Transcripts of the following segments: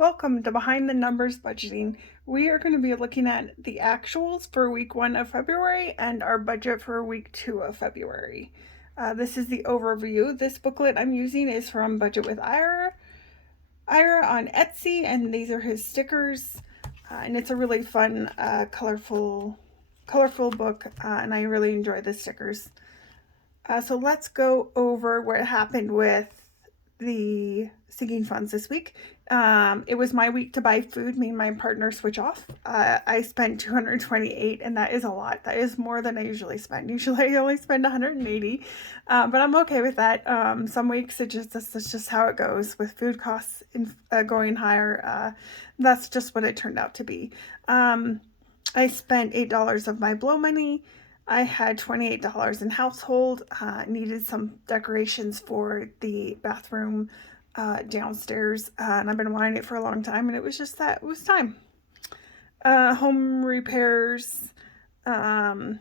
Welcome to Behind the Numbers Budgeting. We are going to be looking at the actuals for week 1 of February and our budget for week 2 of February. This is the overview. This booklet I'm using is from Budget with Ira on Etsy, and these are his stickers. And it's a really fun, colorful book, and I really enjoy the stickers. So let's go over what happened with the sinking funds this week. It was my week to buy food. Me and my partner switch off. I spent $228, and that is a lot. That is more than I usually spend. Usually I only spend $180, but I'm okay with that. Some weeks that's just how it goes with food costs going higher. That's just what it turned out to be. I spent $8 of my blow money. I had $28 in household. Needed some decorations for the bathroom downstairs, and I've been wanting it for a long time, and it was just that it was time. Home repairs. Oh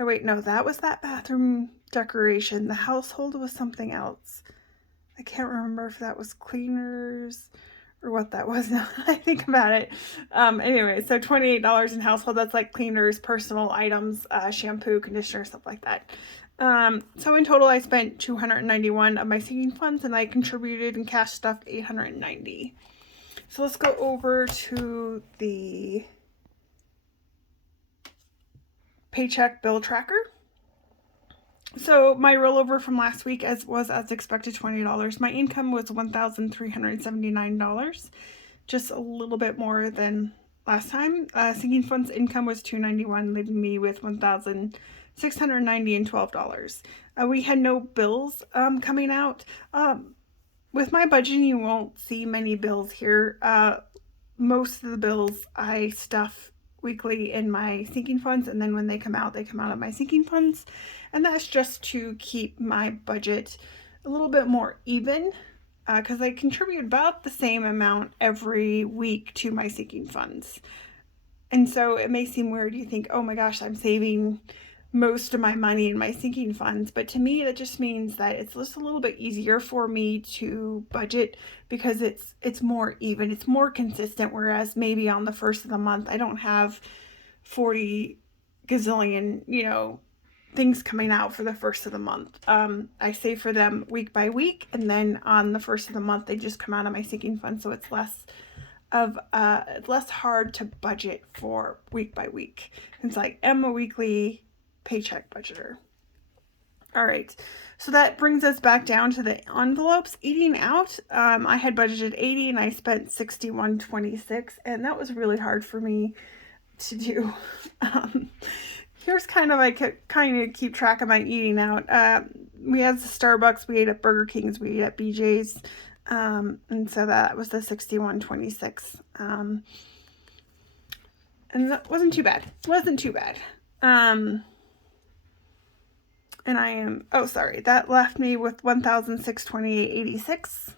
wait, no, that was that bathroom decoration. The household was something else. I can't remember if that was cleaners or what that was now that I think about it. Anyway, so $28 in household, that's like cleaners, personal items, shampoo, conditioner, stuff like that. So in total, I spent $291 of my sinking funds, and I contributed and cash stuffed $890. So let's go over to the paycheck bill tracker. So my rollover from last week was as expected, $20. My income was $1,379, just a little bit more than last time. Sinking funds income was $291, leaving me with $1,690 and $12. We had no bills coming out. With my budgeting, you won't see many bills here. Most of the bills I stuff weekly in my sinking funds, and then when they come out of my sinking funds, and that's just to keep my budget a little bit more even, because I contribute about the same amount every week to my sinking funds. And so it may seem weird. You think, oh my gosh, I'm saving most of my money in my sinking funds, but to me that just means that it's just a little bit easier for me to budget because it's more even, it's more consistent, whereas maybe on the first of the month I don't have 40 gazillion things coming out for the first of the month. I save for them week by week, and then on the first of the month they just come out of my sinking fund, so it's less hard to budget for week by week since I am a weekly paycheck budgeter. All right, so that brings us back down to the envelopes. Eating out, I had budgeted 80 and I spent 61.26, and that was really hard for me to do. Here's kind of keep track of my eating out. We had the Starbucks, we ate at Burger King's, we ate at BJ's, and so that was the 61.26. And that wasn't too bad. And that left me with $1,628.86,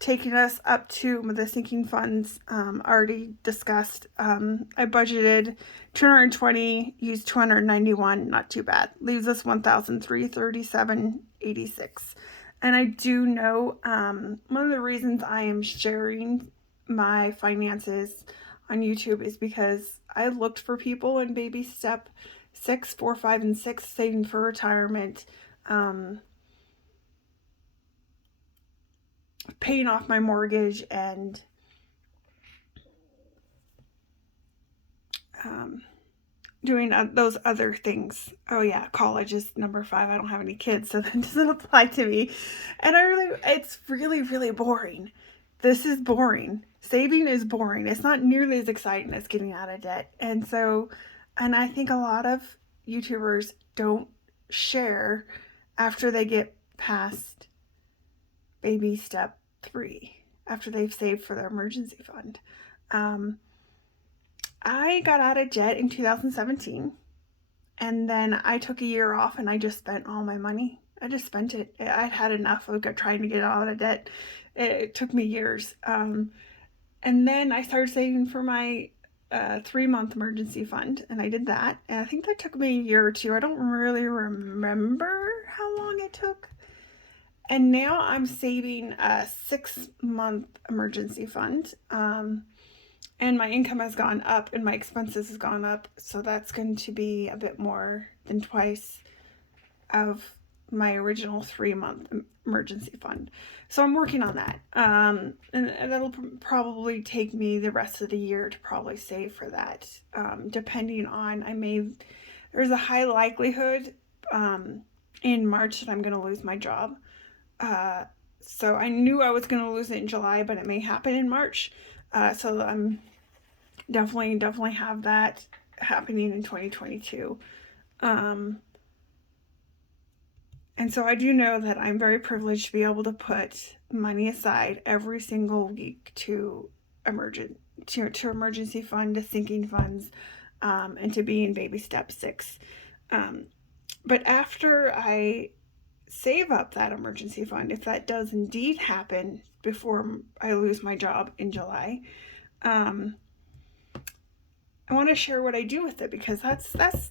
taking us up to the sinking funds already discussed. I budgeted $220, used $291, not too bad. Leaves us $1,337.86. And I do know one of the reasons I am sharing my finances on YouTube is because I looked for people in baby step 6, 4, 5, and 6, saving for retirement, paying off my mortgage, and doing those other things. Oh yeah, college is number 5. I don't have any kids, so that doesn't apply to me. And it's really, really boring. This is boring. Saving is boring. It's not nearly as exciting as getting out of debt. And I think a lot of YouTubers don't share after they get past baby step 3, after they've saved for their emergency fund. I got out of debt in 2017, and then I took a year off and I just spent all my money. I just spent it. I'd had enough of trying to get out of debt. It took me years. And then I started saving for my 3-month emergency fund, and I did that. And I think that took me a year or two. I don't really remember how long it took. And now I'm saving a 6-month emergency fund. And my income has gone up and my expenses has gone up. So that's going to be a bit more than twice of my original 3-month emergency fund. So I'm working on that. And that'll probably take me the rest of the year to probably save for that. Depending on, there's a high likelihood in March that I'm going to lose my job. So I knew I was going to lose it in July, but it may happen in March. So I'm definitely have that happening in 2022. And so I do know that I'm very privileged to be able to put money aside every single week to emergency fund, to sinking funds, and to be in baby step 6. But after I save up that emergency fund, if that does indeed happen before I lose my job in July, I want to share what I do with it, because that's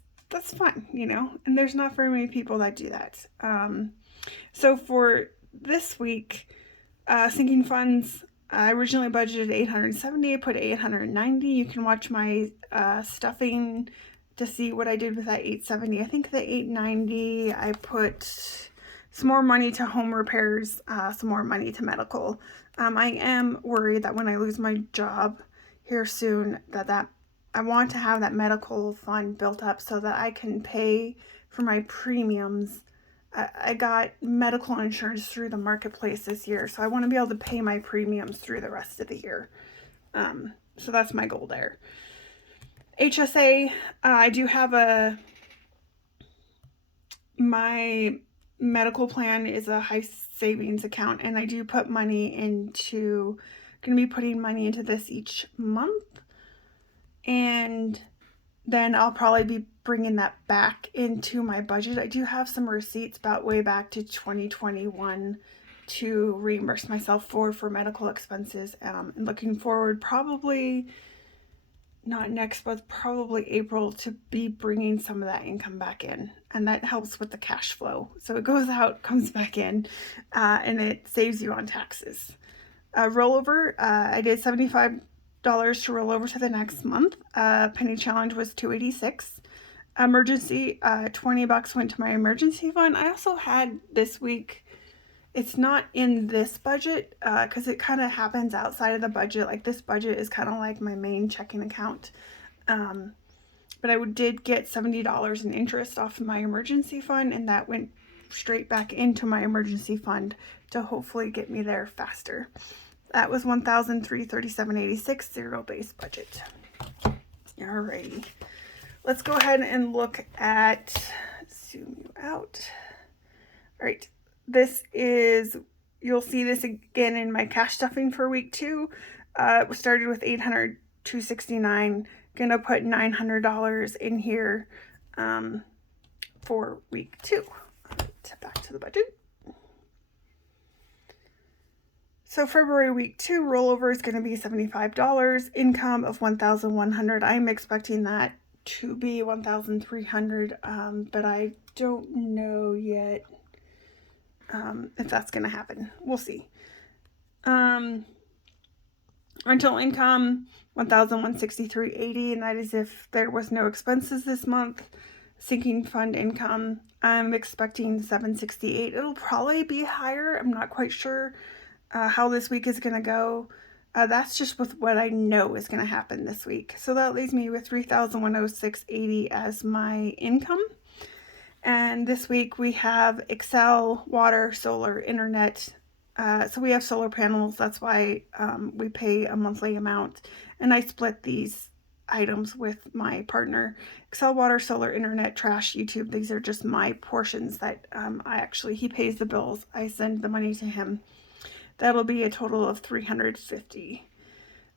fun, and there's not very many people that do that. So for this week, sinking funds, I originally budgeted $870. I put $890. You can watch my stuffing to see what I did with that $870. I think the $890, I put some more money to home repairs, some more money to medical. I am worried that when I lose my job here soon, that I want to have that medical fund built up so that I can pay for my premiums. I got medical insurance through the marketplace this year, so I want to be able to pay my premiums through the rest of the year. So that's my goal there. HSA, I do have my medical plan is a high savings account, and I do put money going to be putting money into this each month. And then I'll probably be bringing that back into my budget. I do have some receipts about way back to 2021 to reimburse myself for medical expenses. And looking forward, probably not next, but probably April, to be bringing some of that income back in. And that helps with the cash flow. So it goes out, comes back in, and it saves you on taxes. Rollover, I did $75 to roll over to the next month. Penny challenge was $286. Emergency, $20 went to my emergency fund. I also had this week, it's not in this budget because it kind of happens outside of the budget. Like, this budget is kind of like my main checking account. But I did get $70 in interest off of my emergency fund, and that went straight back into my emergency fund to hopefully get me there faster. That was $1,337.86, zero-based budget. Alrighty. Let's go ahead and look at, zoom you out. All right. You'll see this again in my cash stuffing for week 2. It started with $800, $269. Gonna put $900 in here for week 2. Back to the budget. So February week 2 rollover is going to be $75. Income of $1,100. I'm expecting that to be $1,300, but I don't know yet if that's going to happen. We'll see. Rental income $1,163.80, and that is if there was no expenses this month. Sinking fund income, I'm expecting $768. It'll probably be higher. I'm not quite sure how this week is going to go. That's just with what I know is going to happen this week. So that leaves me with $3,106.80 as my income. And this week we have Xcel, water, solar, internet. So we have solar panels. That's why we pay a monthly amount. And I split these items with my partner. Xcel, water, solar, internet, trash, YouTube. These are just my portions that he pays the bills. I send the money to him. That'll be a total of $350,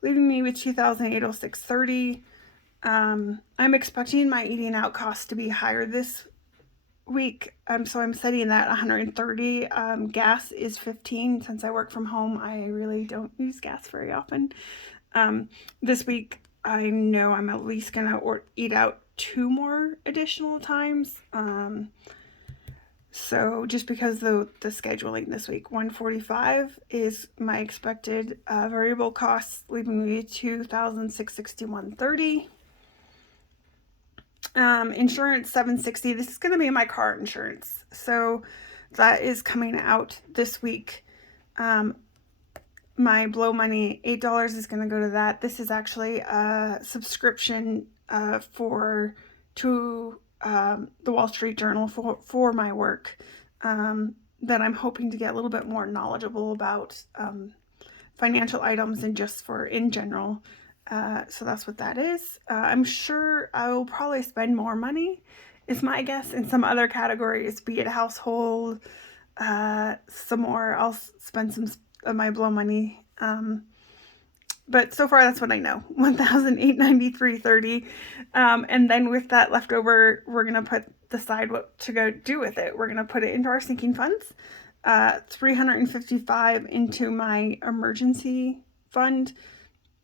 leaving me with $2,806.30. I'm expecting my eating out costs to be higher this week, so I'm setting that $130. Gas is $15. Since I work from home, I really don't use gas very often. This week, I know I'm at least gonna eat out 2 more additional times. So just because the scheduling this week, 145 is my expected variable costs, leaving me $2,661.30. Insurance $760. This is going to be my car insurance, so that is coming out this week. My Blow Money, $8 is going to go to that. This is actually a subscription to the Wall Street Journal for my work, that I'm hoping to get a little bit more knowledgeable about financial items and just for in general. So that's what that is. I'm sure I will probably spend more money, is my guess, in some other categories, be it household, some more. I'll spend some of my Blow Money. But so far, that's what I know, $1,893.30. And then with that left over, we're going to decide what to go do with it. We're going to put it into our sinking funds, $355 into my emergency fund.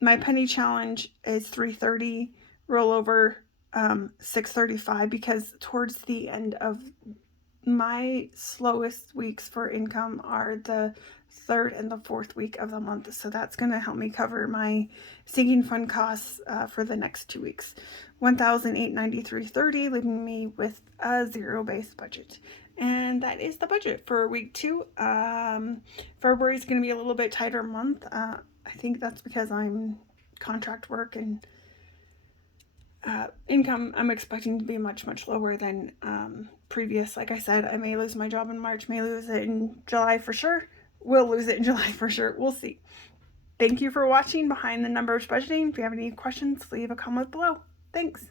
My penny challenge is $330, rollover $635, because towards the end of my slowest weeks for income are the third and the fourth week of the month, so that's going to help me cover my sinking fund costs for the next 2 weeks. $1,893.30, leaving me with a zero-based budget. And that is the budget for week 2. February is going to be a little bit tighter month. I think that's because I'm contract work, and income I'm expecting to be much lower than previous. Like I said, I may lose my job in March, may lose it in July for sure. Will lose it in July for sure. We'll see. Thank you for watching Behind the Numbers Budgeting. If you have any questions, leave a comment below. Thanks.